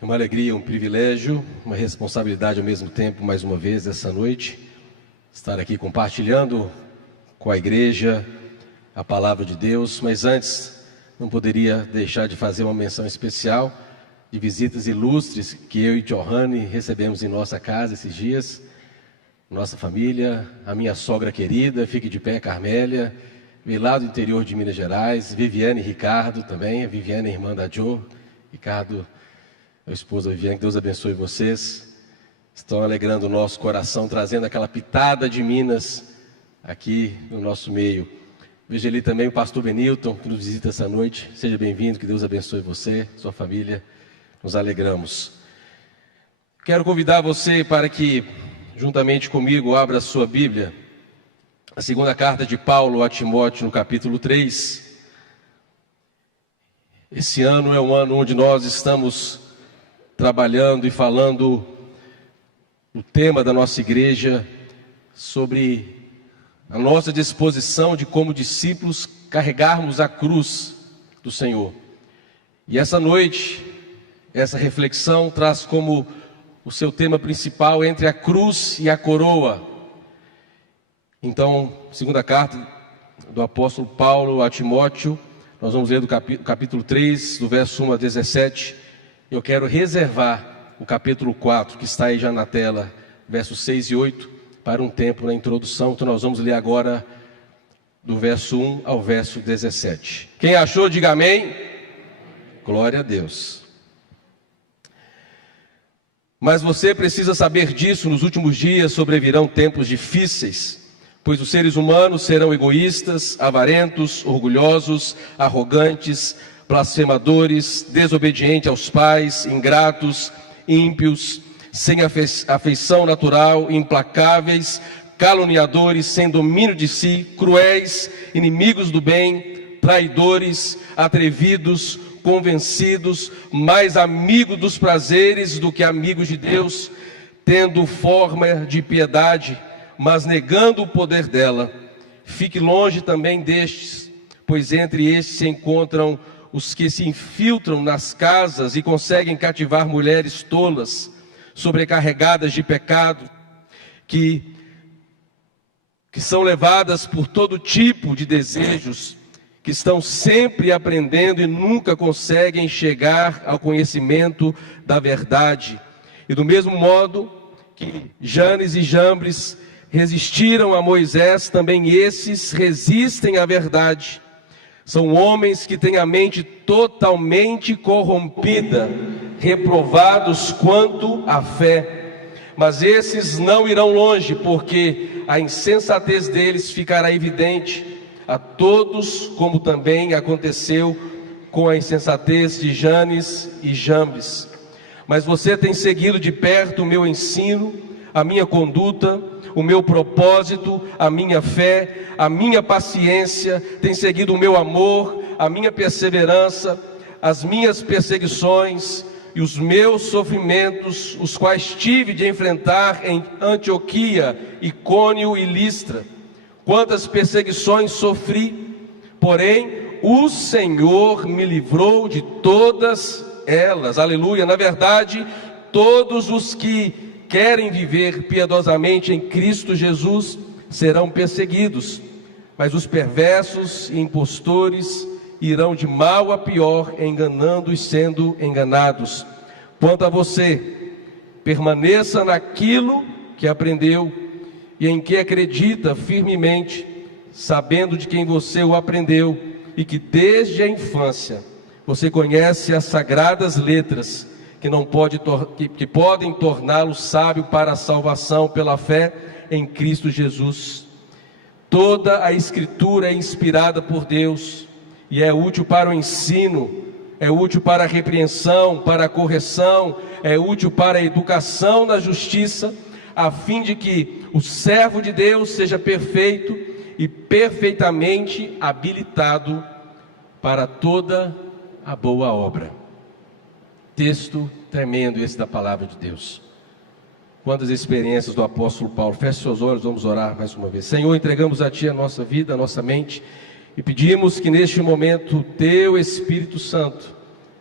É uma alegria, um privilégio, uma responsabilidade ao mesmo tempo, mais uma vez, essa noite, estar aqui compartilhando com a igreja a palavra de Deus. Mas antes, não poderia deixar de fazer uma menção especial de visitas ilustres que eu e Johanne recebemos em nossa casa esses dias. Nossa família, a minha sogra querida, fique de pé, Carmélia, veio lá do interior de Minas Gerais, Viviane e Ricardo também. A Viviane é irmã da Jo, Ricardo, a esposa Viviane, que Deus abençoe vocês. Estão alegrando o nosso coração, trazendo aquela pitada de Minas aqui no nosso meio. Vejo ali também o pastor Benilton, que nos visita essa noite. Seja bem-vindo, que Deus abençoe você, sua família. Nos alegramos. Quero convidar você para que, juntamente comigo, abra a sua Bíblia, a segunda carta de Paulo a Timóteo, no capítulo 3. Esse ano é um ano onde nós estamos trabalhando e falando o tema da nossa igreja sobre a nossa disposição de, como discípulos, carregarmos a cruz do Senhor. E essa noite, essa reflexão traz como o seu tema principal entre a cruz e a coroa. Então, segunda carta do apóstolo Paulo a Timóteo, nós vamos ler do capítulo 3, do verso 1 a 17. Eu quero reservar o capítulo 4, que está aí já na tela, versos 6 e 8, para um tempo na introdução. Então nós vamos ler agora do verso 1 ao verso 17. Quem achou, diga amém. Glória a Deus. Mas você precisa saber disso: nos últimos dias sobrevirão tempos difíceis, pois os seres humanos serão egoístas, avarentos, orgulhosos, arrogantes, blasfemadores, desobedientes aos pais, ingratos, ímpios, sem afeição natural, implacáveis, caluniadores, sem domínio de si, cruéis, inimigos do bem, traidores, atrevidos, convencidos, mais amigos dos prazeres do que amigos de Deus, tendo forma de piedade, mas negando o poder dela. Fique longe também destes, pois entre estes se encontram os que se infiltram nas casas e conseguem cativar mulheres tolas, sobrecarregadas de pecado, que são levadas por todo tipo de desejos, que estão sempre aprendendo e nunca conseguem chegar ao conhecimento da verdade. E do mesmo modo que Janes e Jambres resistiram a Moisés, também esses resistem à verdade. São homens que têm a mente totalmente corrompida, reprovados quanto à fé. Mas esses não irão longe, porque a insensatez deles ficará evidente a todos, como também aconteceu com a insensatez de Janes e Jambres. Mas você tem seguido de perto o meu ensino, a minha conduta, o meu propósito, a minha fé, a minha paciência, tem seguido o meu amor, a minha perseverança, as minhas perseguições e os meus sofrimentos, os quais tive de enfrentar em Antioquia, Icônio e Listra. Quantas perseguições sofri, porém o Senhor me livrou de todas elas. Aleluia! Na verdade, todos os que querem viver piedosamente em Cristo Jesus serão perseguidos, mas os perversos e impostores irão de mal a pior, enganando e sendo enganados. Quanto a você, permaneça naquilo que aprendeu e em que acredita firmemente, sabendo de quem você o aprendeu e que desde a infância você conhece as sagradas letras que podem torná-lo sábio para a salvação pela fé em Cristo Jesus. Toda a Escritura é inspirada por Deus e é útil para o ensino, é útil para a repreensão, para a correção, é útil para a educação na justiça, a fim de que o servo de Deus seja perfeito e perfeitamente habilitado para toda a boa obra. Texto tremendo esse da palavra de Deus. Quantas experiências do apóstolo Paulo. Feche seus olhos, vamos orar mais uma vez. Senhor, entregamos a Ti a nossa vida, a nossa mente, e pedimos que neste momento o Teu Espírito Santo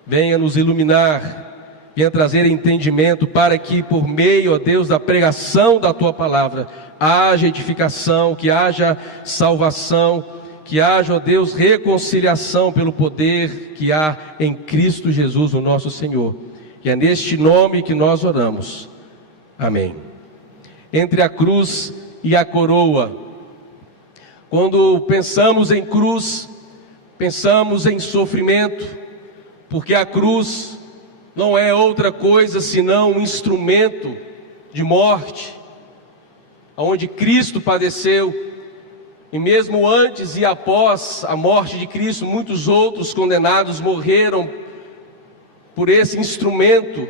venha nos iluminar, venha trazer entendimento para que por meio, ó Deus, da pregação da Tua palavra, haja edificação, que haja salvação, que haja, ó Deus, reconciliação pelo poder que há em Cristo Jesus, o nosso Senhor. E é neste nome que nós oramos. Amém. Entre a cruz e a coroa. Quando pensamos em cruz, pensamos em sofrimento, porque a cruz não é outra coisa senão um instrumento de morte, onde Cristo padeceu, e mesmo antes e após a morte de Cristo, muitos outros condenados morreram por esse instrumento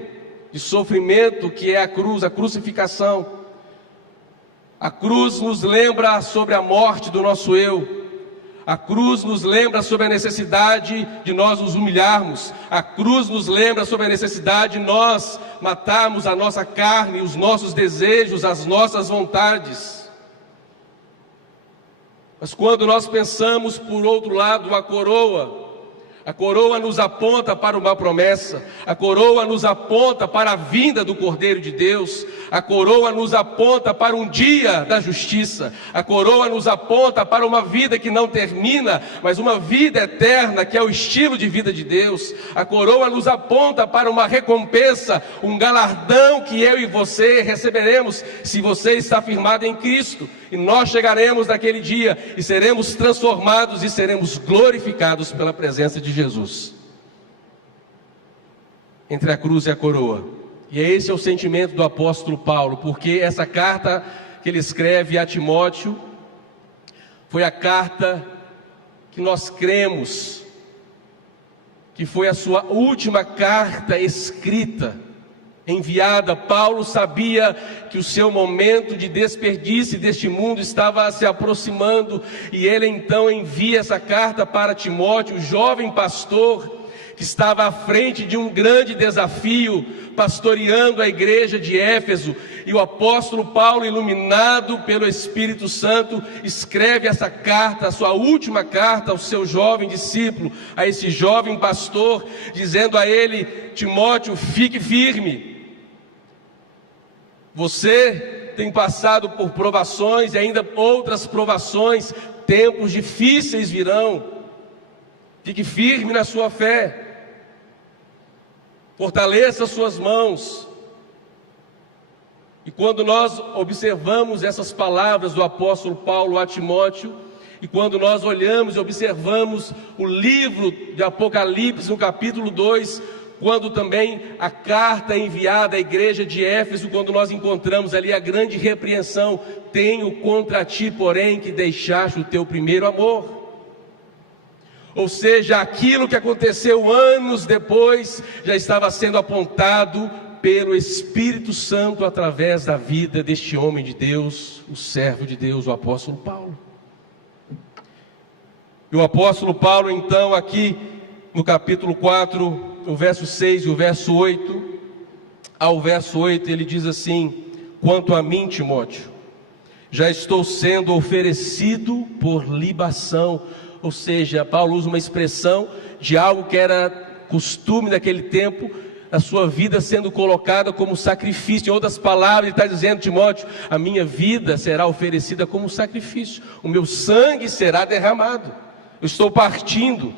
de sofrimento que é a cruz, a crucificação. A cruz nos lembra sobre a morte do nosso eu. A cruz nos lembra sobre a necessidade de nós nos humilharmos. A cruz nos lembra sobre a necessidade de nós matarmos a nossa carne, os nossos desejos, as nossas vontades. Mas quando nós pensamos, por outro lado, a coroa nos aponta para uma promessa, a coroa nos aponta para a vinda do Cordeiro de Deus, a coroa nos aponta para um dia da justiça, a coroa nos aponta para uma vida que não termina, mas uma vida eterna, que é o estilo de vida de Deus. A coroa nos aponta para uma recompensa, um galardão que eu e você receberemos se você está firmado em Cristo. E nós chegaremos naquele dia e seremos transformados e seremos glorificados pela presença de Jesus. Entre a cruz e a coroa. E esse é o sentimento do apóstolo Paulo, porque essa carta que ele escreve a Timóteo foi a carta que nós cremos que foi a sua última carta escrita, enviada. Paulo sabia que o seu momento de desperdício deste mundo estava se aproximando, e ele então envia essa carta para Timóteo, o jovem pastor que estava à frente de um grande desafio, pastoreando a igreja de Éfeso. E o apóstolo Paulo, iluminado pelo Espírito Santo, escreve essa carta, a sua última carta ao seu jovem discípulo, a esse jovem pastor, dizendo a ele: Timóteo, fique firme. Você tem passado por provações e ainda outras provações, tempos difíceis virão. Fique firme na sua fé. Fortaleça suas mãos. E quando nós observamos essas palavras do apóstolo Paulo a Timóteo, e quando nós olhamos e observamos o livro de Apocalipse no capítulo 2, quando também a carta enviada à igreja de Éfeso, quando nós encontramos ali a grande repreensão: tenho contra ti, porém, que deixaste o teu primeiro amor. Ou seja, aquilo que aconteceu anos depois já estava sendo apontado pelo Espírito Santo através da vida deste homem de Deus, o servo de Deus, o apóstolo Paulo. E o apóstolo Paulo então aqui no capítulo 4, o verso 6 e o verso 8, ao verso 8 ele diz assim: quanto a mim, Timóteo, já estou sendo oferecido por libação. Ou seja, Paulo usa uma expressão de algo que era costume naquele tempo, a sua vida sendo colocada como sacrifício. Em outras palavras, ele está dizendo: Timóteo, a minha vida será oferecida como sacrifício, o meu sangue será derramado, eu estou partindo,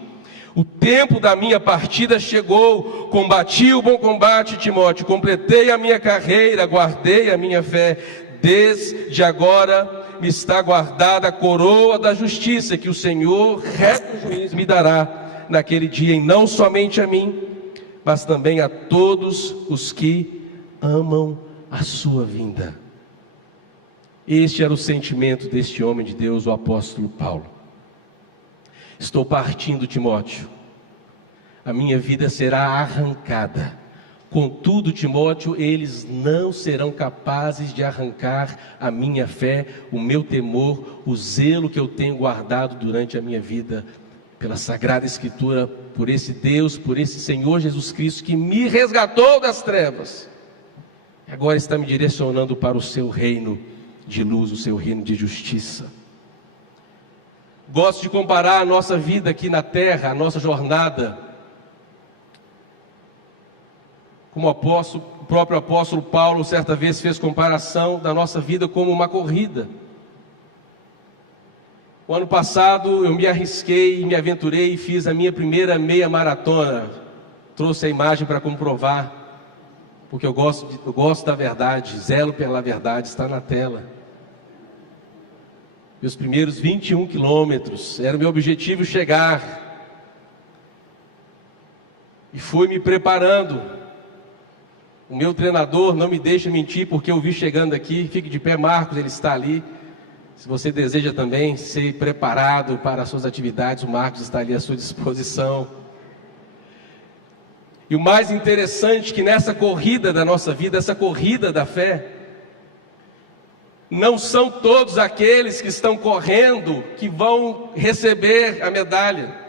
o tempo da minha partida chegou. Combati o bom combate, Timóteo, completei a minha carreira, guardei a minha fé. Desde agora me está guardada a coroa da justiça, que o Senhor, reto juiz, me dará naquele dia, e não somente a mim, mas também a todos os que amam a sua vinda. Este era o sentimento deste homem de Deus, o apóstolo Paulo. Estou partindo, Timóteo, a minha vida será arrancada. Contudo, Timóteo, eles não serão capazes de arrancar a minha fé, o meu temor, o zelo que eu tenho guardado durante a minha vida pela Sagrada Escritura, por esse Deus, por esse Senhor Jesus Cristo que me resgatou das trevas, e agora está me direcionando para o seu reino de luz, o seu reino de justiça. Gosto de comparar a nossa vida aqui na terra, a nossa jornada, como o próprio apóstolo Paulo certa vez fez comparação da nossa vida como uma corrida. O ano passado eu me arrisquei, me aventurei e fiz a minha primeira meia maratona. Trouxe a imagem para comprovar, porque eu gosto da verdade, zelo pela verdade, está na tela. Meus primeiros 21 quilômetros, era o meu objetivo chegar. E fui me preparando. O meu treinador não me deixa mentir, porque eu vi chegando aqui. Fique de pé, Marcos, ele está ali. Se você deseja também ser preparado para as suas atividades, o Marcos está ali à sua disposição. E o mais interessante é que nessa corrida da nossa vida, essa corrida da fé, não são todos aqueles que estão correndo que vão receber a medalha.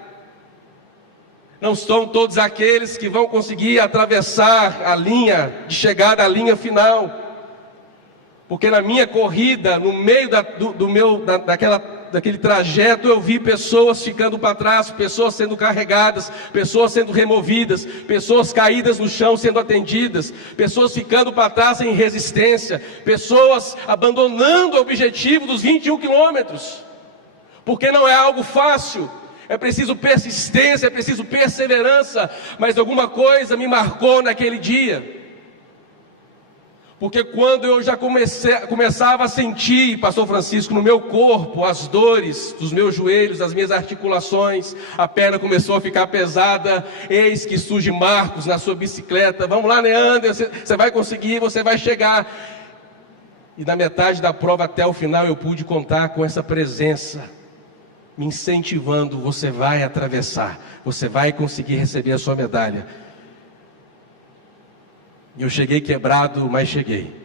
Não são todos aqueles que vão conseguir atravessar a linha de chegada, a linha final. Porque na minha corrida, no meio daquele trajeto, eu vi pessoas ficando para trás, pessoas sendo carregadas, pessoas sendo removidas, pessoas caídas no chão sendo atendidas, pessoas ficando para trás em resistência, pessoas abandonando o objetivo dos 21 quilômetros. Porque não é algo fácil. É preciso persistência, é preciso perseverança, mas alguma coisa me marcou naquele dia. Porque quando eu já começava a sentir, pastor Francisco, no meu corpo, as dores dos meus joelhos, das minhas articulações, a perna começou a ficar pesada, eis que surge Marcos na sua bicicleta, vamos lá, Neander, você vai conseguir, você vai chegar. E na metade da prova até o final eu pude contar com essa presença, me incentivando, você vai atravessar, você vai conseguir receber a sua medalha. E eu cheguei quebrado, mas cheguei.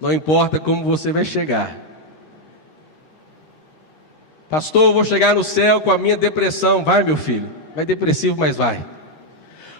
Não importa como você vai chegar. Pastor, eu vou chegar no céu com a minha depressão. Vai, meu filho, vai depressivo, mas vai.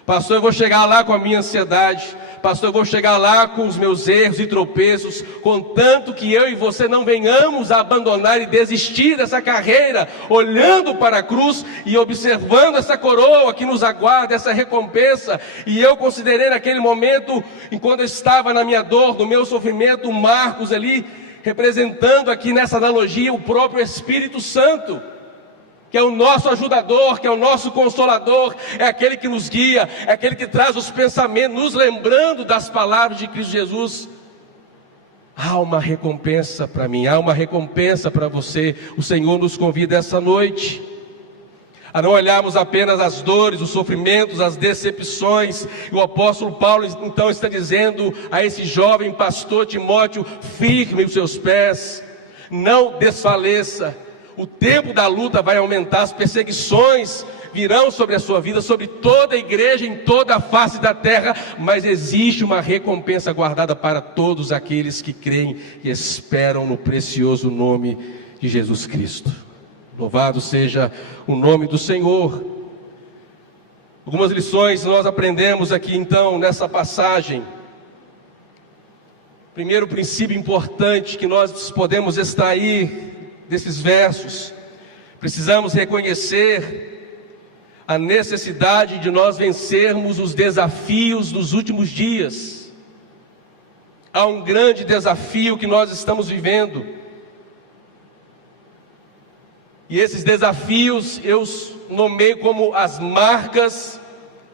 Pastor, eu vou chegar lá com a minha ansiedade. Pastor, eu vou chegar lá com os meus erros e tropeços, contanto que eu e você não venhamos a abandonar e desistir dessa carreira, olhando para a cruz e observando essa coroa que nos aguarda, essa recompensa. E eu considerei naquele momento, enquanto eu estava na minha dor, no meu sofrimento, Marcos ali, representando aqui nessa analogia o próprio Espírito Santo, que é o nosso ajudador, que é o nosso consolador, é aquele que nos guia, é aquele que traz os pensamentos, nos lembrando das palavras de Cristo Jesus. Há uma recompensa para mim, há uma recompensa para você. O Senhor nos convida essa noite a não olharmos apenas as dores, os sofrimentos, as decepções. E o apóstolo Paulo então está dizendo a esse jovem pastor Timóteo: firme os seus pés, não desfaleça. O tempo da luta vai aumentar, as perseguições virão sobre a sua vida, sobre toda a igreja, em toda a face da terra, mas existe uma recompensa guardada para todos aqueles que creem e esperam no precioso nome de Jesus Cristo. Louvado seja o nome do Senhor. Algumas lições nós aprendemos aqui então nessa passagem. Primeiro princípio importante que nós podemos extrair desses versos: precisamos reconhecer a necessidade de nós vencermos os desafios dos últimos dias. Há um grande desafio que nós estamos vivendo, e esses desafios eu nomeio como as marcas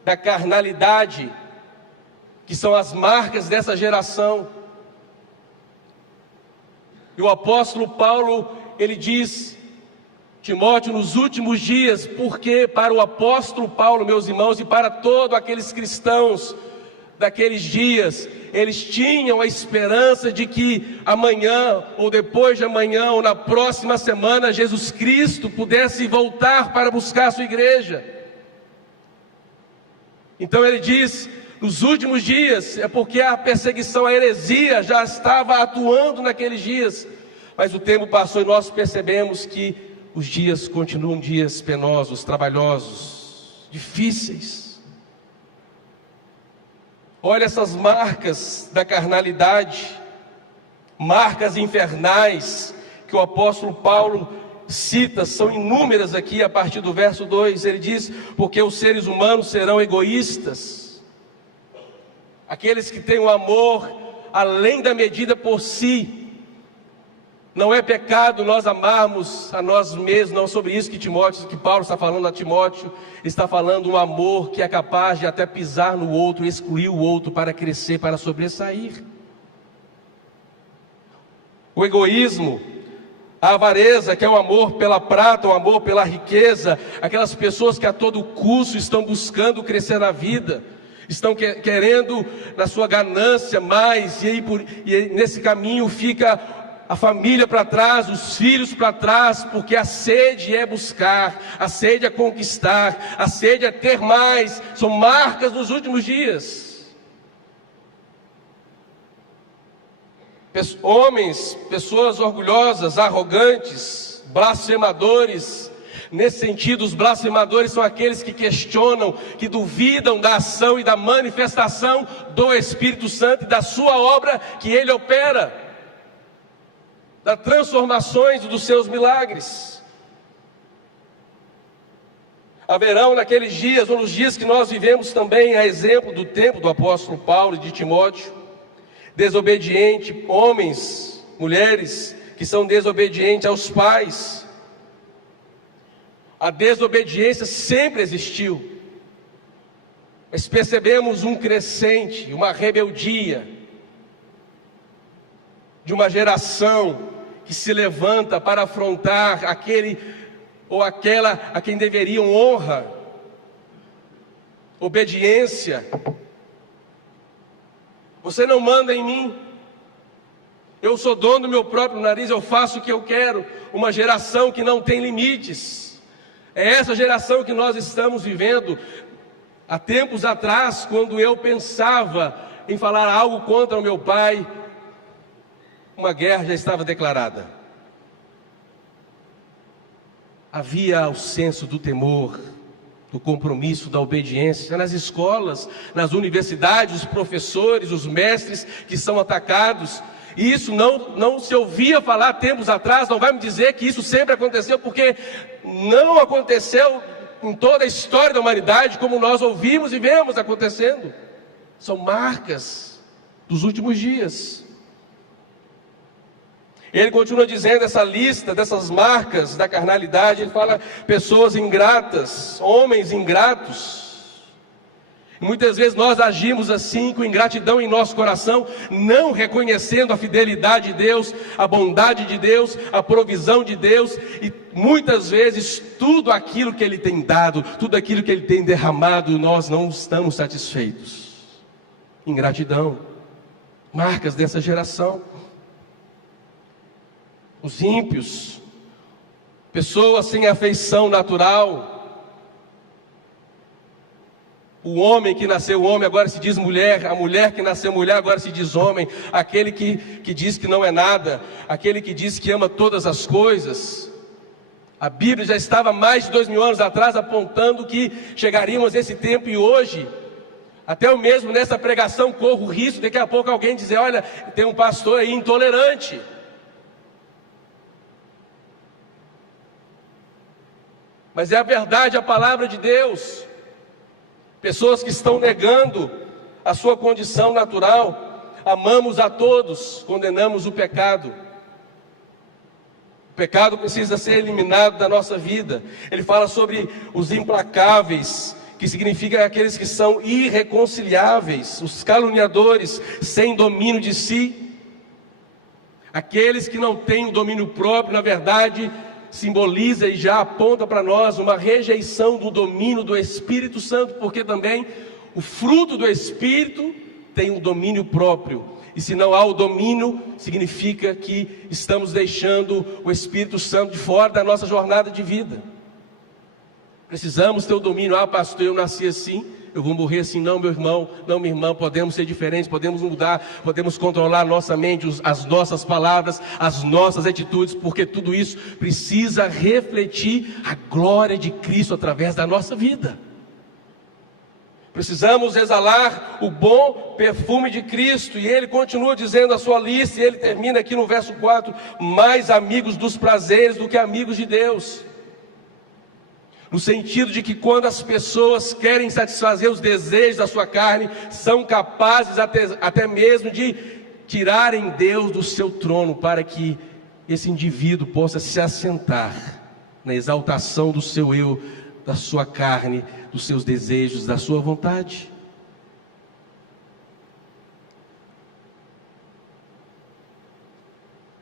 da carnalidade, que são as marcas dessa geração. E o apóstolo Paulo, ele diz, Timóteo, nos últimos dias, porque para o apóstolo Paulo, meus irmãos, e para todos aqueles cristãos daqueles dias, eles tinham a esperança de que amanhã, ou depois de amanhã, ou na próxima semana, Jesus Cristo pudesse voltar para buscar a sua igreja. Então ele diz, nos últimos dias, é porque a perseguição à heresia já estava atuando naqueles dias. Mas o tempo passou e nós percebemos que os dias continuam dias penosos, trabalhosos, difíceis. Olha essas marcas da carnalidade, marcas infernais que o apóstolo Paulo cita, são inúmeras aqui a partir do verso 2, ele diz: porque os seres humanos serão egoístas, aqueles que têm o amor além da medida por si. Não é pecado nós amarmos a nós mesmos, não é sobre isso que Paulo está falando a Timóteo. Está falando um amor que é capaz de até pisar no outro, excluir o outro para crescer, para sobressair. O egoísmo, a avareza, que é o amor pela prata, o amor pela riqueza, aquelas pessoas que a todo custo estão buscando crescer na vida, estão querendo na sua ganância mais, e nesse caminho fica a família para trás, os filhos para trás, porque a sede é buscar, a sede é conquistar, a sede é ter mais. São marcas dos últimos dias. Homens, pessoas orgulhosas, arrogantes, blasfemadores. Nesse sentido, os blasfemadores são aqueles que questionam, que duvidam da ação e da manifestação do Espírito Santo e da sua obra que Ele opera, das transformações dos seus milagres. Haverão naqueles dias, ou nos dias que nós vivemos também, a exemplo do tempo do apóstolo Paulo e de Timóteo, desobediente, homens, mulheres que são desobedientes aos pais. A desobediência sempre existiu, mas percebemos um crescente, uma rebeldia de uma geração que se levanta para afrontar aquele ou aquela a quem deveriam honra, obediência. Você não manda em mim, eu sou dono do meu próprio nariz, eu faço o que eu quero. Uma geração que não tem limites. É essa geração que nós estamos vivendo. Há tempos atrás, quando eu pensava em falar algo contra o meu pai, uma guerra já estava declarada. Havia o senso do temor, do compromisso, da obediência. Nas escolas, nas universidades, os professores, os mestres que são atacados. E isso não se ouvia falar tempos atrás. Não vai me dizer que isso sempre aconteceu, porque não aconteceu em toda a história da humanidade como nós ouvimos e vemos acontecendo. São marcas dos últimos dias. Ele continua dizendo essa lista dessas marcas da carnalidade. Ele fala pessoas ingratas, homens ingratos. Muitas vezes nós agimos assim, com ingratidão em nosso coração, não reconhecendo a fidelidade de Deus, a bondade de Deus, a provisão de Deus, e muitas vezes tudo aquilo que Ele tem dado, tudo aquilo que Ele tem derramado, nós não estamos satisfeitos. Ingratidão, marcas dessa geração. Os ímpios, pessoas sem afeição natural. O homem que nasceu homem agora se diz mulher, a mulher que nasceu mulher agora se diz homem, aquele que diz que não é nada, aquele que diz que ama todas as coisas. A Bíblia já estava mais de 2000 anos atrás apontando que chegaríamos a esse tempo, e hoje, até eu mesmo nessa pregação corro o risco, daqui a pouco alguém dizer: olha, tem um pastor aí intolerante. Mas é a verdade, a palavra de Deus. Pessoas que estão negando a sua condição natural. Amamos a todos, condenamos o pecado. O pecado precisa ser eliminado da nossa vida. Ele fala sobre os implacáveis, que significa aqueles que são irreconciliáveis, os caluniadores, sem domínio de si. Aqueles que não têm o domínio próprio, na verdade, simboliza e já aponta para nós uma rejeição do domínio do Espírito Santo, porque também o fruto do Espírito tem um domínio próprio, e se não há o domínio, significa que estamos deixando o Espírito Santo de fora da nossa jornada de vida. Precisamos ter o domínio. Ah, pastor, eu nasci assim, eu vou morrer assim. Não, meu irmão, não, minha irmã, podemos ser diferentes, podemos mudar, podemos controlar a nossa mente, as nossas palavras, as nossas atitudes, porque tudo isso precisa refletir a glória de Cristo através da nossa vida. Precisamos exalar o bom perfume de Cristo. E ele continua dizendo a sua lista, e ele termina aqui no verso 4: mais amigos dos prazeres do que amigos de Deus. No sentido de que quando as pessoas querem satisfazer os desejos da sua carne, são capazes até mesmo de tirarem Deus do seu trono, para que esse indivíduo possa se assentar na exaltação do seu eu, da sua carne, dos seus desejos, da sua vontade.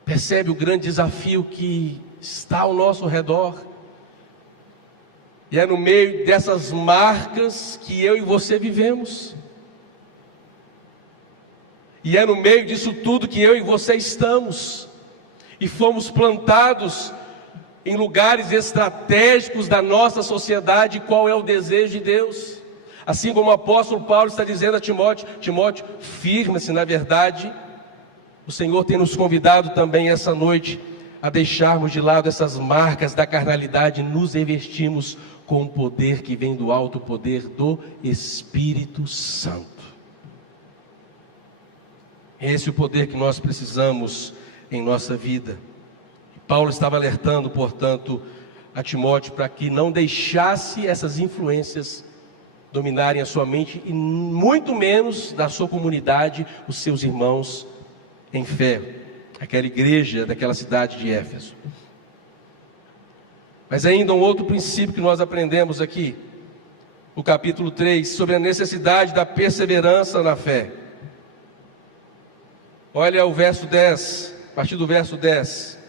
Percebe o grande desafio que está ao nosso redor? E é no meio dessas marcas que eu e você vivemos. E é no meio disso tudo que eu e você estamos. E fomos plantados em lugares estratégicos da nossa sociedade. Qual é o desejo de Deus? Assim como o apóstolo Paulo está dizendo a Timóteo: Timóteo, firma-se na verdade. O Senhor tem nos convidado também essa noite a deixarmos de lado essas marcas da carnalidade e nos revestirmos com o poder que vem do alto, o poder do Espírito Santo. Esse é o poder que nós precisamos em nossa vida. Paulo estava alertando, portanto, a Timóteo para que não deixasse essas influências dominarem a sua mente, e muito menos da sua comunidade, os seus irmãos em fé, aquela igreja daquela cidade de Éfeso. Mas ainda um outro princípio que nós aprendemos aqui, no capítulo 3, sobre a necessidade da perseverança na fé. Olha o verso 10, a partir do verso 10.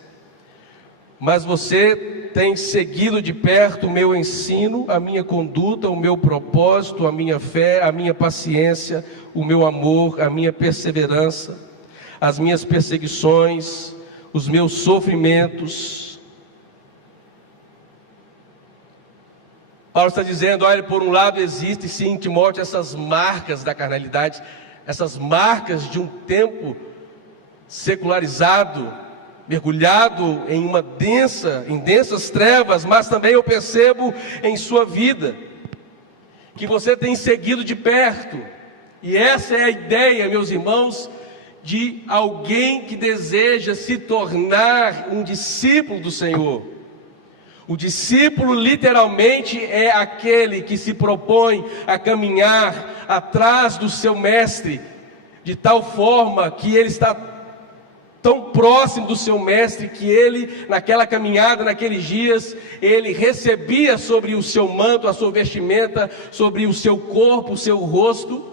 Mas você tem seguido de perto o meu ensino, a minha conduta, o meu propósito, a minha fé, a minha paciência, o meu amor, a minha perseverança, as minhas perseguições, os meus sofrimentos. Paulo está dizendo: olha, por um lado existem sim, Timóteo, essas marcas da carnalidade, essas marcas de um tempo secularizado, mergulhado em densas trevas, mas também eu percebo em sua vida que você tem seguido de perto, e essa é a ideia, meus irmãos, de alguém que deseja se tornar um discípulo do Senhor. O discípulo literalmente é aquele que se propõe a caminhar atrás do seu mestre, de tal forma que ele está tão próximo do seu mestre, que ele, naquela caminhada, naqueles dias, ele recebia sobre o seu manto, a sua vestimenta, sobre o seu corpo, o seu rosto,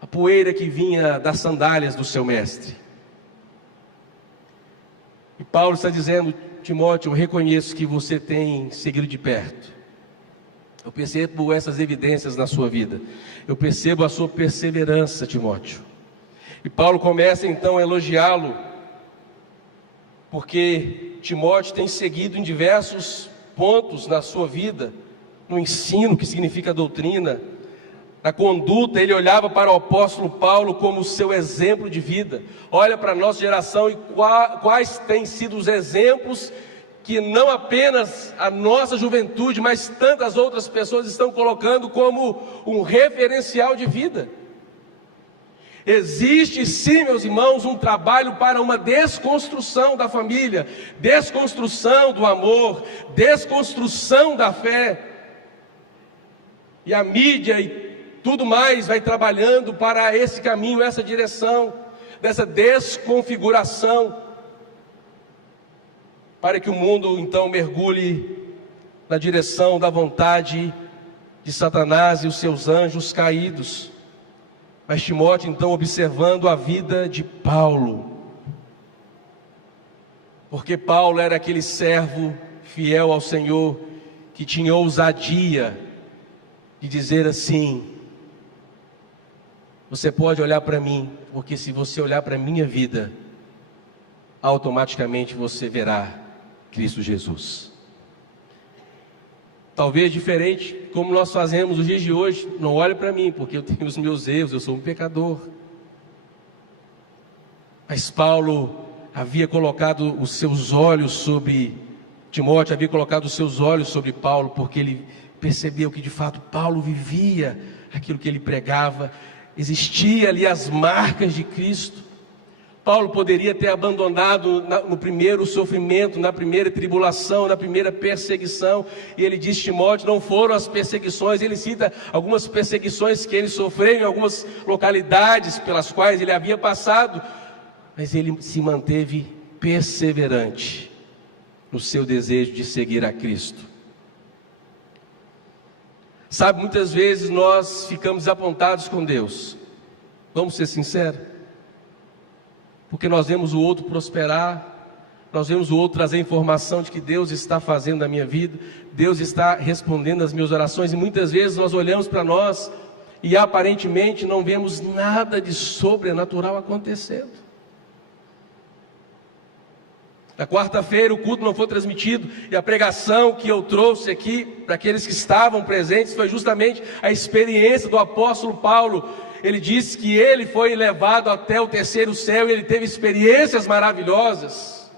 a poeira que vinha das sandálias do seu mestre. E Paulo está dizendo: Timóteo, eu reconheço que você tem seguido de perto. Eu percebo essas evidências na sua vida. Eu percebo a sua perseverança, Timóteo. E Paulo começa então a elogiá-lo, porque Timóteo tem seguido em diversos pontos na sua vida, no ensino, que significa doutrina, na conduta. Ele olhava para o apóstolo Paulo como seu exemplo de vida. Olha para a nossa geração e quais têm sido os exemplos que não apenas a nossa juventude, mas tantas outras pessoas estão colocando como um referencial de vida. Existe sim, meus irmãos, um trabalho para uma desconstrução da família, desconstrução do amor, desconstrução da fé. E a mídia e tudo mais vai trabalhando para esse caminho, essa direção, dessa desconfiguração, para que o mundo então mergulhe na direção da vontade de Satanás e os seus anjos caídos. Mas Timóteo, então, observando a vida de Paulo, porque Paulo era aquele servo fiel ao Senhor, que tinha ousadia de dizer assim: você pode olhar para mim, porque se você olhar para a minha vida, automaticamente você verá Cristo Jesus. Talvez diferente como nós fazemos nos dias de hoje: não olhe para mim, porque eu tenho os meus erros, eu sou um pecador. Mas Paulo havia colocado os seus olhos sobre Timóteo, havia colocado os seus olhos sobre Paulo, porque ele percebeu que de fato Paulo vivia aquilo que ele pregava, existia ali as marcas de Cristo. Paulo poderia ter abandonado no primeiro sofrimento, na primeira tribulação, na primeira perseguição, e ele diz: Timóteo, não foram as perseguições. Ele cita algumas perseguições que ele sofreu em algumas localidades pelas quais ele havia passado, mas ele se manteve perseverante no seu desejo de seguir a Cristo. Sabe, muitas vezes nós ficamos desapontados com Deus, vamos ser sinceros, porque nós vemos o outro prosperar, nós vemos o outro trazer informação de que Deus está fazendo na minha vida, Deus está respondendo às minhas orações, e muitas vezes nós olhamos para nós e aparentemente não vemos nada de sobrenatural acontecendo. Na quarta-feira o culto não foi transmitido, e a pregação que eu trouxe aqui para aqueles que estavam presentes foi justamente a experiência do apóstolo Paulo. Ele disse que ele foi levado até o terceiro céu e ele teve experiências maravilhosas.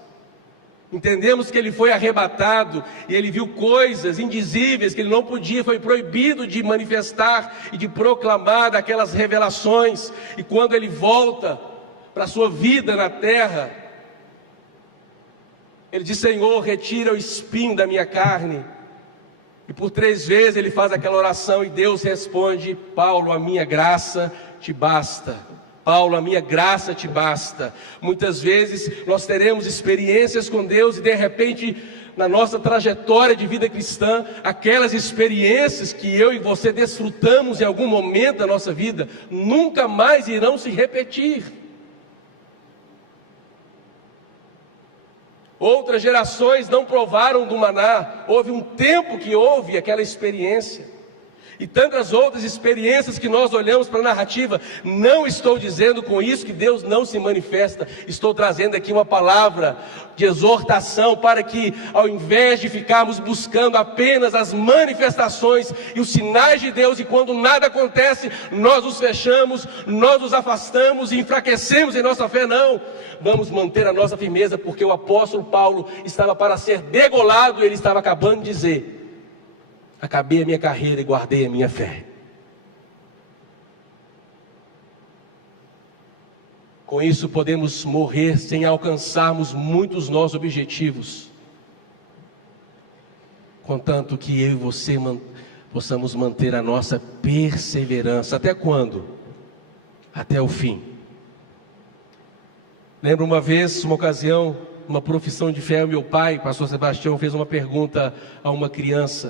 Entendemos que ele foi arrebatado e ele viu coisas indizíveis que ele não podia, foi proibido de manifestar e de proclamar daquelas revelações. E quando ele volta para a sua vida na terra, ele diz: Senhor, retira o espinho da minha carne. E por 3 vezes ele faz aquela oração e Deus responde: Paulo, a minha graça te basta. Paulo, a minha graça te basta. Muitas vezes nós teremos experiências com Deus e de repente, na nossa trajetória de vida cristã, aquelas experiências que eu e você desfrutamos em algum momento da nossa vida, nunca mais irão se repetir. Outras gerações não provaram do maná. Houve um tempo que houve aquela experiência. E tantas outras experiências que nós olhamos para a narrativa. Não estou dizendo com isso que Deus não se manifesta. Estou trazendo aqui uma palavra de exortação para que, ao invés de ficarmos buscando apenas as manifestações e os sinais de Deus, e quando nada acontece, nós os fechamos, nós os afastamos e enfraquecemos em nossa fé, não. Vamos manter a nossa firmeza, porque o apóstolo Paulo estava para ser degolado e ele estava acabando de dizer: acabei a minha carreira e guardei a minha fé. Com isso podemos morrer sem alcançarmos muitos nossos objetivos, contanto que eu e você possamos manter a nossa perseverança. Até quando? Até o fim. Lembro uma vez, uma ocasião, uma profissão de fé, o meu pai, pastor Sebastião, fez uma pergunta a uma criança.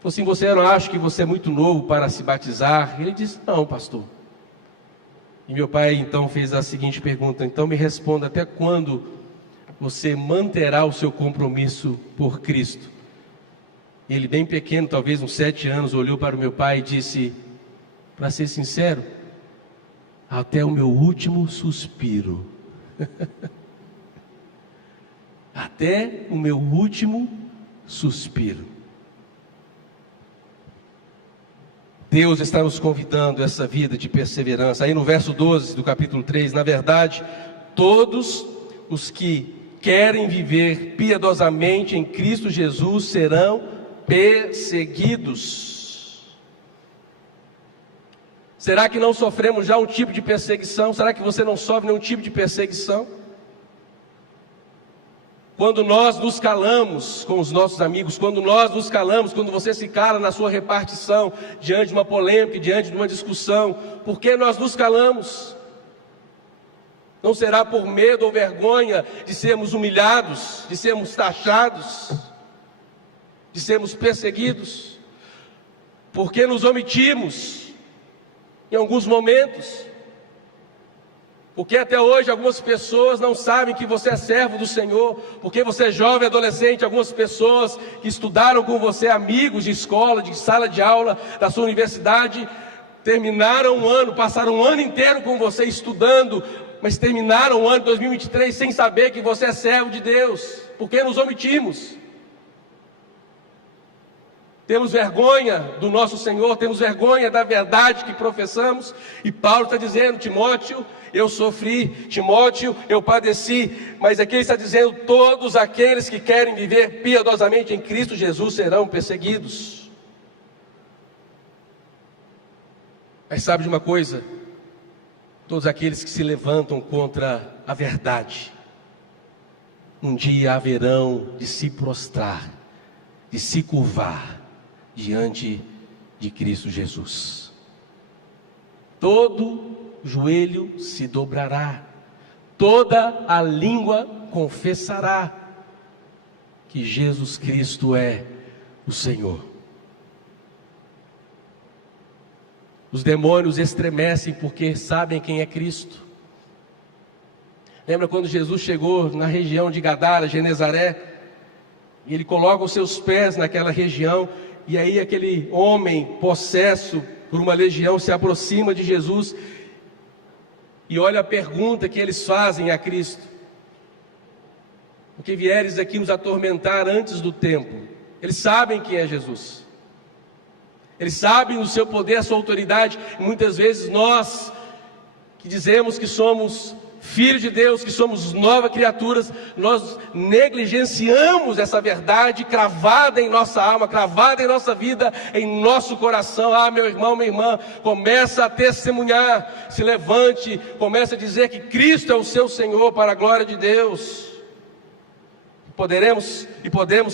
Falou assim: você não acha que você é muito novo para se batizar? Ele disse: não, pastor. E meu pai então fez a seguinte pergunta: então me responda, até quando você manterá o seu compromisso por Cristo? E ele, bem pequeno, talvez uns 7 anos, olhou para o meu pai e disse: para ser sincero, até o meu último suspiro. Até o meu último suspiro. Deus está nos convidando a essa vida de perseverança. Aí no verso 12 do capítulo 3, na verdade, todos os que querem viver piedosamente em Cristo Jesus serão perseguidos. Será que não sofremos já um tipo de perseguição? Será que você não sofre nenhum tipo de perseguição? Quando nós nos calamos com os nossos amigos, quando nós nos calamos, quando você se cala na sua repartição, diante de uma polêmica, diante de uma discussão, por que nós nos calamos? Não será por medo ou vergonha de sermos humilhados, de sermos taxados, de sermos perseguidos? Porque nos omitimos em alguns momentos? Porque até hoje algumas pessoas não sabem que você é servo do Senhor, porque você é jovem, adolescente, algumas pessoas que estudaram com você, amigos de escola, de sala de aula, da sua universidade, terminaram um ano, passaram um ano inteiro com você estudando, mas terminaram o ano de 2023 sem saber que você é servo de Deus, porque nos omitimos. Temos vergonha do nosso Senhor, temos vergonha da verdade que professamos, e Paulo está dizendo: Timóteo, eu sofri, Timóteo, eu padeci, mas aqui ele está dizendo: todos aqueles que querem viver piedosamente em Cristo Jesus serão perseguidos. Mas sabe de uma coisa? Todos aqueles que se levantam contra a verdade, um dia haverão de se prostrar, de se curvar diante de Cristo Jesus. Todo joelho se dobrará, toda a língua confessará que Jesus Cristo é o Senhor. Os demônios estremecem porque sabem quem é Cristo. Lembra quando Jesus chegou na região de Gadara, Genezaré, e ele coloca os seus pés naquela região, e aí aquele homem possesso por uma legião se aproxima de Jesus, e olha a pergunta que eles fazem a Cristo: porque vieres aqui nos atormentar antes do tempo? Eles sabem quem é Jesus, eles sabem o seu poder, a sua autoridade. E muitas vezes nós, que dizemos que somos filhos de Deus, que somos novas criaturas, nós negligenciamos essa verdade cravada em nossa alma, cravada em nossa vida, em nosso coração. Ah, meu irmão, minha irmã, começa a testemunhar, se levante, começa a dizer que Cristo é o seu Senhor, para a glória de Deus. Podemos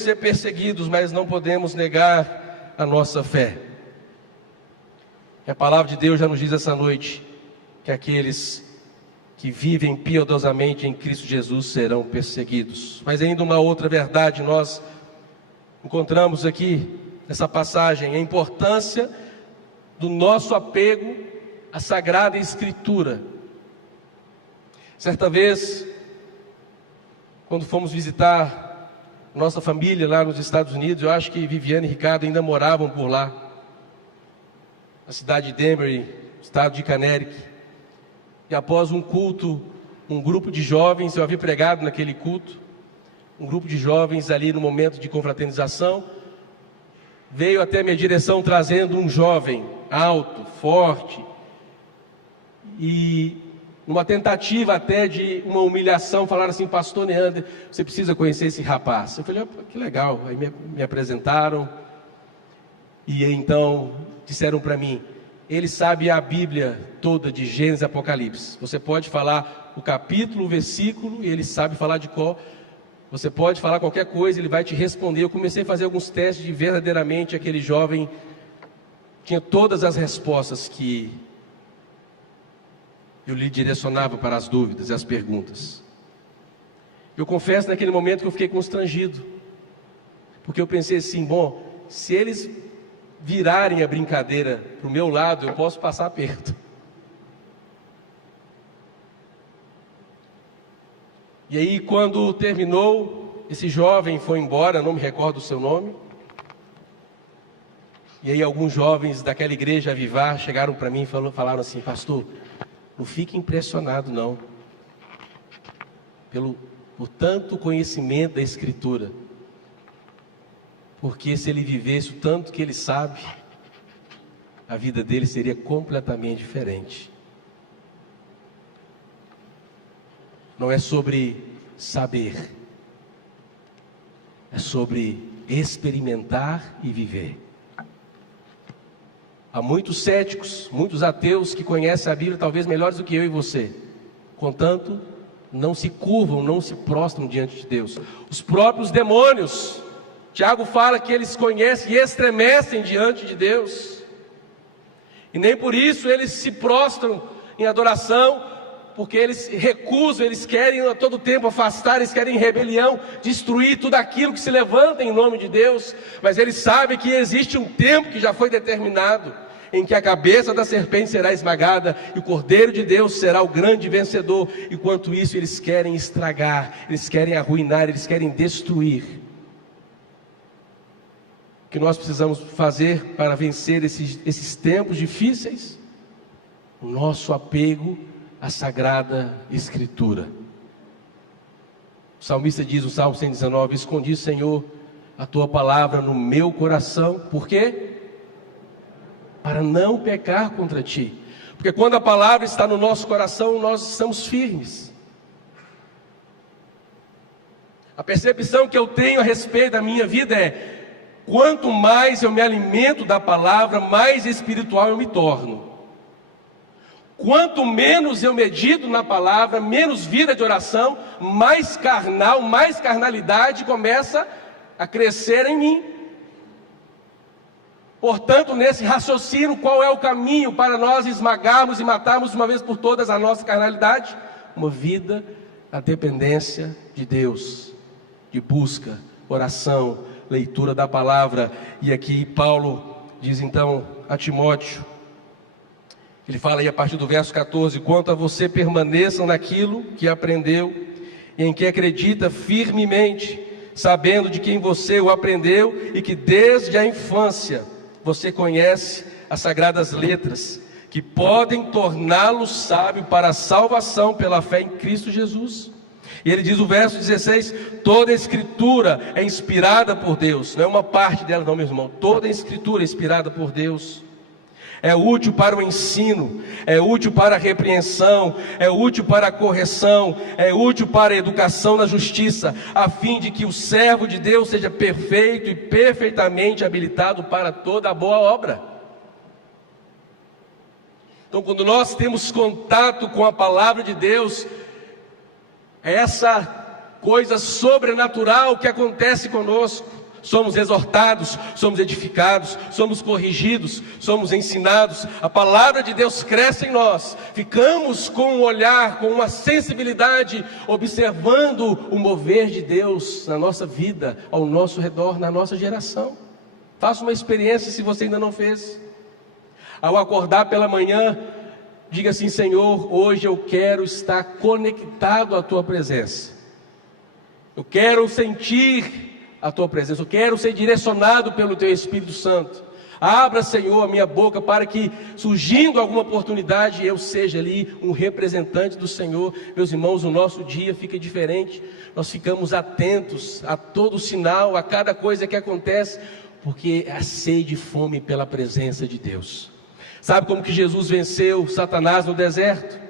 ser perseguidos, mas não podemos negar a nossa fé. E a palavra de Deus já nos diz essa noite que aqueles que vivem piedosamente em Cristo Jesus serão perseguidos. Mas ainda uma outra verdade nós encontramos aqui nessa passagem: a importância do nosso apego à Sagrada Escritura. Certa vez, quando fomos visitar nossa família lá nos Estados Unidos, eu acho que Viviane e Ricardo ainda moravam por lá, na cidade de Denver, estado de Connecticut. E após um culto, um grupo de jovens, eu havia pregado naquele culto, um grupo de jovens ali no momento de confraternização, veio até minha direção trazendo um jovem alto, forte, e numa tentativa até de uma humilhação, falaram assim: pastor Neander, você precisa conhecer esse rapaz. Eu falei: que legal. Aí me apresentaram, e então disseram para mim: ele sabe a Bíblia toda, de Gênesis e Apocalipse. Você pode falar o capítulo, o versículo, e ele sabe falar de cor. Você pode falar qualquer coisa, ele vai te responder. Eu comecei a fazer alguns testes de verdadeiramente aquele jovem tinha todas as respostas que eu lhe direcionava para as dúvidas e as perguntas. Eu confesso naquele momento que eu fiquei constrangido, porque eu pensei assim: bom, se eles virarem a brincadeira para o meu lado, eu posso passar perto. E aí, quando terminou, esse jovem foi embora, não me recordo o seu nome. E aí alguns jovens daquela igreja Avivar chegaram para mim e falaram assim: pastor, não fique impressionado não, por tanto conhecimento da Escritura. Porque se ele vivesse o tanto que ele sabe, a vida dele seria completamente diferente. Não é sobre saber, é sobre experimentar e viver. Há muitos céticos, muitos ateus que conhecem a Bíblia talvez melhores do que eu e você, contanto não se curvam, não se prostram diante de Deus. Os próprios demônios, Tiago fala que eles conhecem e estremecem diante de Deus, e nem por isso eles se prostram em adoração, porque eles recusam, eles querem a todo tempo afastar, eles querem em rebelião, destruir tudo aquilo que se levanta em nome de Deus. Mas eles sabem que existe um tempo que já foi determinado, em que a cabeça da serpente será esmagada, e o Cordeiro de Deus será o grande vencedor. Enquanto isso eles querem estragar, eles querem arruinar, eles querem destruir. O que nós precisamos fazer para vencer esses tempos difíceis? O nosso apego à Sagrada Escritura. O salmista diz no Salmo 119: escondi, Senhor, a tua palavra no meu coração. Por quê? Para não pecar contra ti. Porque quando a palavra está no nosso coração, nós estamos firmes. A percepção que eu tenho a respeito da minha vida é: quanto mais eu me alimento da palavra, mais espiritual eu me torno. Quanto menos eu medito na palavra, menos vida de oração, mais carnal, mais carnalidade começa a crescer em mim. Portanto, nesse raciocínio, qual é o caminho para nós esmagarmos e matarmos de uma vez por todas a nossa carnalidade? Uma vida na dependência de Deus, de busca, oração, leitura da palavra. E aqui Paulo diz então a Timóteo, ele fala aí a partir do verso 14: quanto a você, permaneçam naquilo que aprendeu e em que acredita firmemente, sabendo de quem você o aprendeu e que desde a infância você conhece as sagradas letras, que podem torná-lo sábio para a salvação pela fé em Cristo Jesus. E ele diz o verso 16: toda a escritura é inspirada por Deus. Não é uma parte dela não, meu irmão. Toda a escritura é inspirada por Deus. É útil para o ensino, é útil para a repreensão, é útil para a correção, é útil para a educação na justiça, a fim de que o servo de Deus seja perfeito e perfeitamente habilitado para toda a boa obra. Então, quando nós temos contato com a palavra de Deus, é essa coisa sobrenatural que acontece conosco. Somos exortados, somos edificados, somos corrigidos, somos ensinados. A palavra de Deus cresce em nós. Ficamos com um olhar, com uma sensibilidade, observando o mover de Deus na nossa vida, ao nosso redor, na nossa geração. Faça uma experiência se você ainda não fez. Ao acordar pela manhã, diga assim: Senhor, hoje eu quero estar conectado à Tua presença. Eu quero sentir a Tua presença, eu quero ser direcionado pelo Teu Espírito Santo. Abra, Senhor, a minha boca para que, surgindo alguma oportunidade, eu seja ali um representante do Senhor. Meus irmãos, o nosso dia fica diferente. Nós ficamos atentos a todo sinal, a cada coisa que acontece, porque há sede e fome pela presença de Deus. Sabe como que Jesus venceu Satanás no deserto?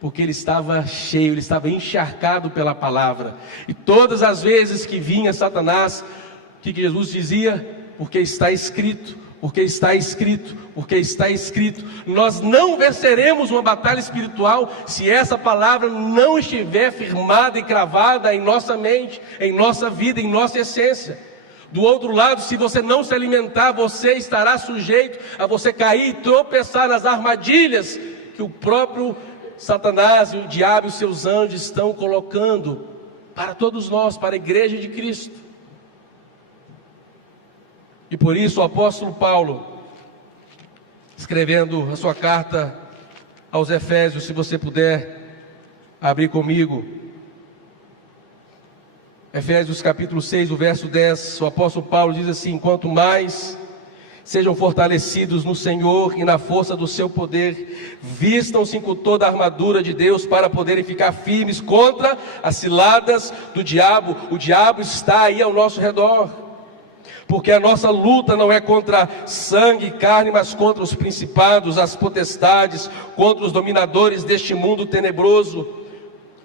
Porque ele estava cheio, ele estava encharcado pela palavra. E todas as vezes que vinha Satanás, o que Jesus dizia? Porque está escrito, porque está escrito, porque está escrito. Nós não venceremos uma batalha espiritual se essa palavra não estiver firmada e cravada em nossa mente, em nossa vida, em nossa essência. Do outro lado, se você não se alimentar, você estará sujeito a você cair e tropeçar nas armadilhas que o próprio Satanás e o diabo e os seus anjos estão colocando para todos nós, para a igreja de Cristo. E por isso o apóstolo Paulo, escrevendo a sua carta aos Efésios, se você puder abrir comigo, Efésios capítulo 6, o verso 10, o apóstolo Paulo diz assim: quanto mais sejam fortalecidos no Senhor e na força do seu poder, vistam-se com toda a armadura de Deus para poderem ficar firmes contra as ciladas do diabo. O diabo está aí ao nosso redor, porque a nossa luta não é contra sangue e carne, mas contra os principados, as potestades, contra os dominadores deste mundo tenebroso,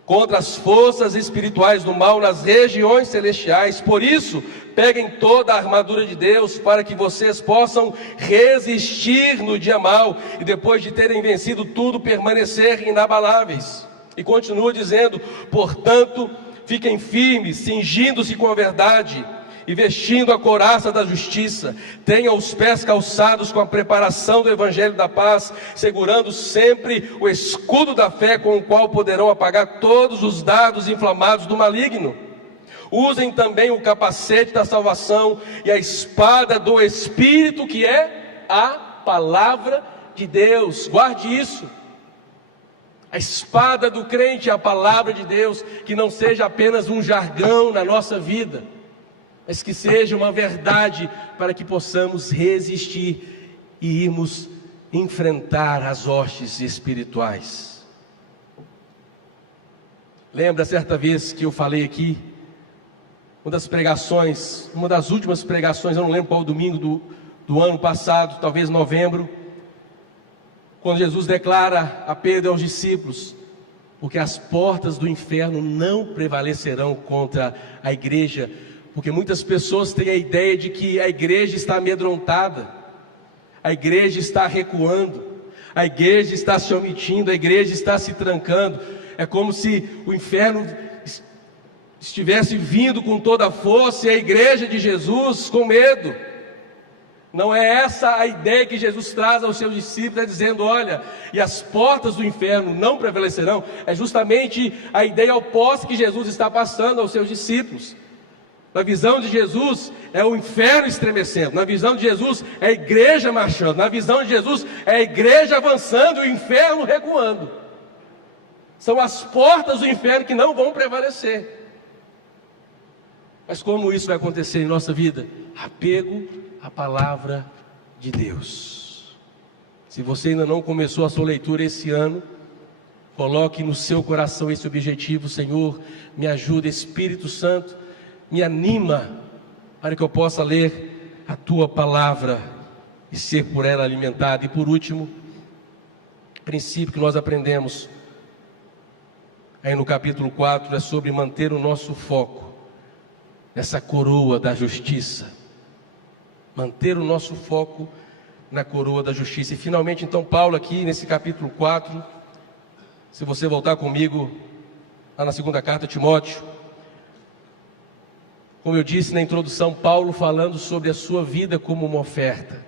contra as forças espirituais do mal nas regiões celestiais. Por isso, peguem toda a armadura de Deus para que vocês possam resistir no dia mau e depois de terem vencido tudo, permanecer inabaláveis. E continua dizendo: portanto, fiquem firmes, cingindo-se com a verdade e vestindo a couraça da justiça, tenham os pés calçados com a preparação do evangelho da paz, segurando sempre o escudo da fé, com o qual poderão apagar todos os dardos inflamados do maligno. Usem também o capacete da salvação e a espada do Espírito, que é a palavra de Deus. Guarde isso. A espada do crente é a palavra de Deus, que não seja apenas um jargão na nossa vida, mas que seja uma verdade para que possamos resistir e irmos enfrentar as hostes espirituais. Lembra certa vez que eu falei aqui, uma das pregações, uma das últimas pregações, eu não lembro qual domingo do ano passado, talvez novembro, quando Jesus declara a Pedro e aos discípulos: porque as portas do inferno não prevalecerão contra a igreja. Porque muitas pessoas têm a ideia de que a igreja está amedrontada, a igreja está recuando, A igreja está se omitindo, a igreja está se trancando. É como se o inferno estivesse vindo com toda a força e a igreja de Jesus com medo. Não é essa a ideia que Jesus traz aos seus discípulos, dizendo: olha, e as portas do inferno não prevalecerão. É justamente a ideia oposta que Jesus está passando aos seus discípulos. Na visão de Jesus é o inferno estremecendo, na visão de Jesus é a igreja marchando, na visão de Jesus é a igreja avançando e o inferno recuando. São as portas do inferno que não vão prevalecer. Mas como isso vai acontecer em nossa vida? Apego à palavra de Deus. Se você ainda não começou a sua leitura esse ano, coloque no seu coração esse objetivo: Senhor, me ajuda, Espírito Santo, me anima para que eu possa ler a Tua palavra e ser por ela alimentado. E por último, princípio que nós aprendemos aí no capítulo 4 é sobre manter o nosso foco nessa coroa da justiça. Manter o nosso foco na coroa da justiça. E finalmente então Paulo aqui nesse capítulo 4, se você voltar comigo lá na segunda carta a Timóteo, como eu disse na introdução, Paulo falando sobre a sua vida como uma oferta.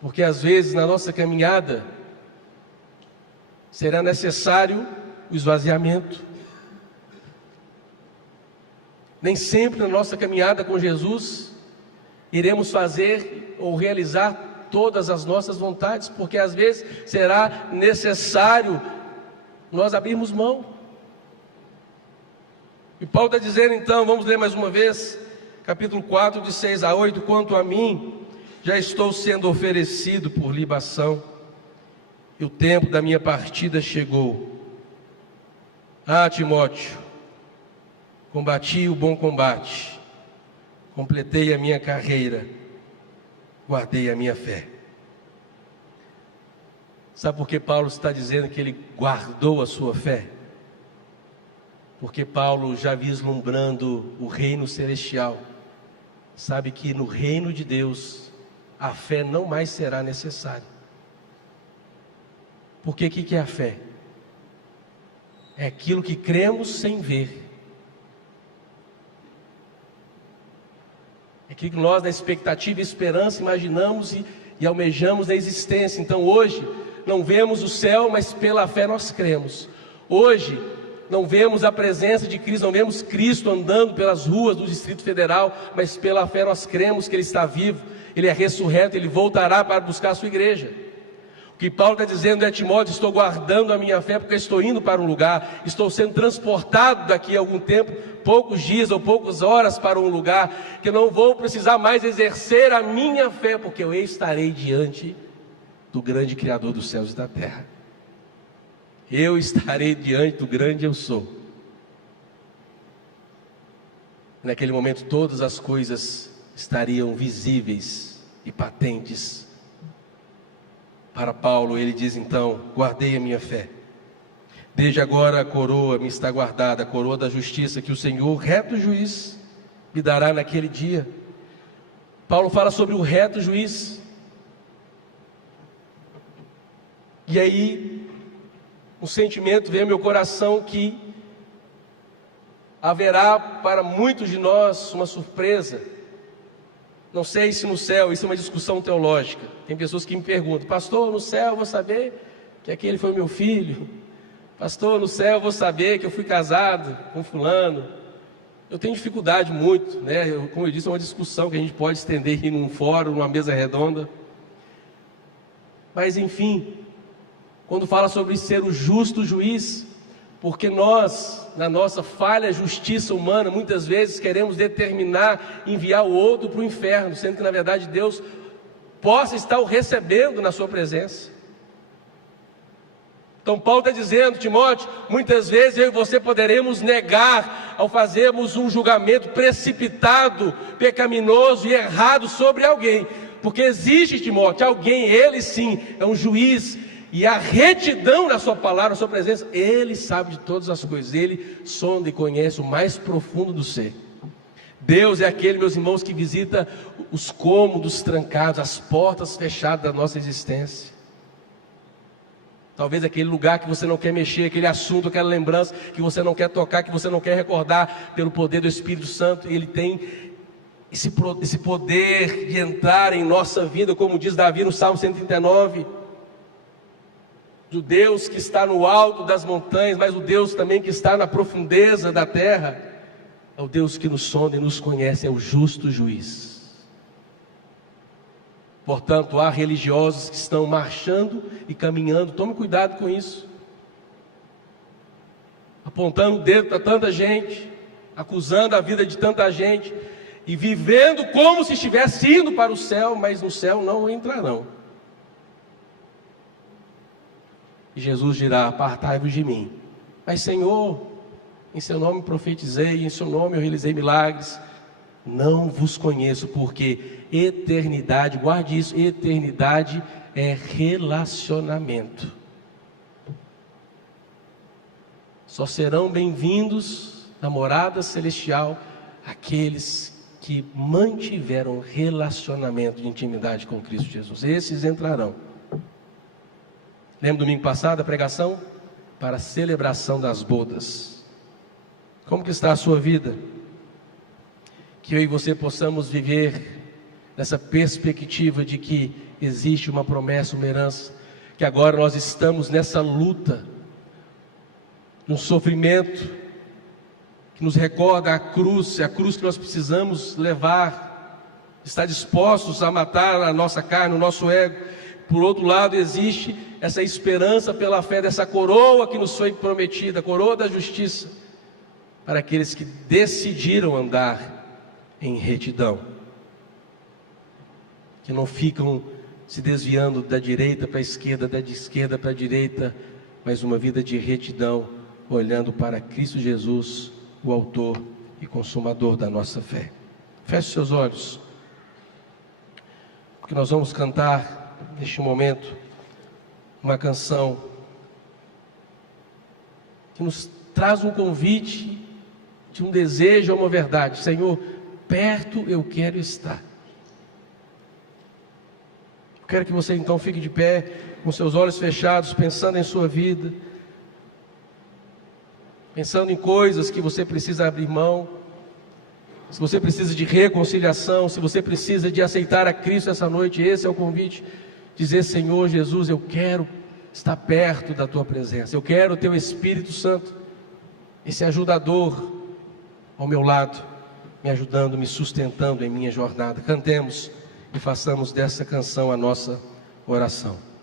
Porque às vezes na nossa caminhada será necessário o esvaziamento. Nem sempre na nossa caminhada com Jesus iremos fazer ou realizar todas as nossas vontades, porque às vezes será necessário nós abrirmos mão. E Paulo está dizendo então, vamos ler mais uma vez, capítulo 4, de 6 a 8, quanto a mim, já estou sendo oferecido por libação, e o tempo da minha partida chegou. Ah, Timóteo, combati o bom combate, completei a minha carreira, guardei a minha fé. Sabe por que Paulo está dizendo que ele guardou a sua fé? Porque Paulo, já vislumbrando o reino celestial, sabe que no reino de Deus a fé não mais será necessária. Porque o que é a fé? É aquilo que cremos sem ver. É aquilo que nós, na expectativa e esperança, imaginamos e almejamos na existência. Então hoje não vemos o céu, mas pela fé nós cremos. Hoje não vemos a presença de Cristo, não vemos Cristo andando pelas ruas do Distrito Federal, mas pela fé nós cremos que Ele está vivo, Ele é ressurreto, Ele voltará para buscar a sua igreja. O que Paulo está dizendo é: Timóteo, estou guardando a minha fé porque estou indo para um lugar, estou sendo transportado daqui a algum tempo, poucos dias ou poucas horas para um lugar, que eu não vou precisar mais exercer a minha fé, porque eu estarei diante do grande Criador dos céus e da terra. Eu estarei diante do grande eu sou. Naquele momento todas as coisas estariam visíveis e patentes. Para Paulo ele diz então: guardei a minha fé. Desde agora a coroa me está guardada, a coroa da justiça que o Senhor, reto juiz, me dará naquele dia. Paulo fala sobre o reto juiz. E aí um sentimento veio ao meu coração que haverá para muitos de nós uma surpresa. Não sei se no céu, isso é uma discussão teológica. Tem pessoas que me perguntam: pastor, no céu eu vou saber que aquele foi meu filho? Pastor, no céu eu vou saber que eu fui casado com fulano? Eu tenho dificuldade muito, né? Como eu disse, é uma discussão que a gente pode estender em um fórum, numa mesa redonda. Mas enfim, quando fala sobre ser o justo juiz, porque nós, na nossa falha justiça humana, muitas vezes queremos determinar, enviar o outro para o inferno, sendo que na verdade Deus possa estar o recebendo na sua presença. Então Paulo está dizendo: Timóteo, muitas vezes eu e você poderemos negar ao fazermos um julgamento precipitado, pecaminoso e errado sobre alguém, porque existe, Timóteo, alguém, ele sim, é um juiz. E a retidão da sua palavra, na sua presença, Ele sabe de todas as coisas. Ele sonda e conhece o mais profundo do ser. Deus é aquele, meus irmãos, que visita os cômodos trancados, as portas fechadas da nossa existência. Talvez aquele lugar que você não quer mexer, aquele assunto, aquela lembrança que você não quer tocar, que você não quer recordar, pelo poder do Espírito Santo. Ele tem esse poder de entrar em nossa vida, como diz Davi no Salmo 139, do Deus que está no alto das montanhas, mas o Deus também que está na profundeza da terra. É o Deus que nos sonda e nos conhece, é o justo juiz. Portanto, há religiosos que estão marchando e caminhando, tome cuidado com isso, apontando o dedo para tanta gente, acusando a vida de tanta gente, e vivendo como se estivesse indo para o céu, mas no céu não entrarão. E Jesus dirá: apartai-vos de mim. Mas Senhor, em seu nome profetizei, em seu nome eu realizei milagres. Não vos conheço, porque eternidade, guarde isso, eternidade é relacionamento. Só serão bem-vindos na morada celestial aqueles que mantiveram relacionamento de intimidade com Cristo Jesus. Esses entrarão. Lembra domingo passado a pregação? Para a celebração das bodas. Como que está a sua vida? Que eu e você possamos viver nessa perspectiva de que existe uma promessa, uma herança, que agora nós estamos nessa luta, num sofrimento, que nos recorda a cruz, é a cruz que nós precisamos levar, estar dispostos a matar a nossa carne, o nosso ego. Por outro lado, existe essa esperança pela fé dessa coroa que nos foi prometida, a coroa da justiça, para aqueles que decidiram andar em retidão, que não ficam se desviando da direita para a esquerda, da esquerda para a direita, mas uma vida de retidão, olhando para Cristo Jesus, o autor e consumador da nossa fé. Feche seus olhos, porque nós vamos cantar neste momento uma canção que nos traz um convite de um desejo a uma verdade. Senhor, perto eu quero estar. Eu quero que você então fique de pé, com seus olhos fechados, pensando em sua vida, pensando em coisas que você precisa abrir mão, se você precisa de reconciliação, se você precisa de aceitar a Cristo essa noite. Esse é o convite, dizer: Senhor Jesus, eu quero estar perto da Tua presença, eu quero o Teu Espírito Santo, esse ajudador ao meu lado, me ajudando, me sustentando em minha jornada. Cantemos e façamos dessa canção a nossa oração.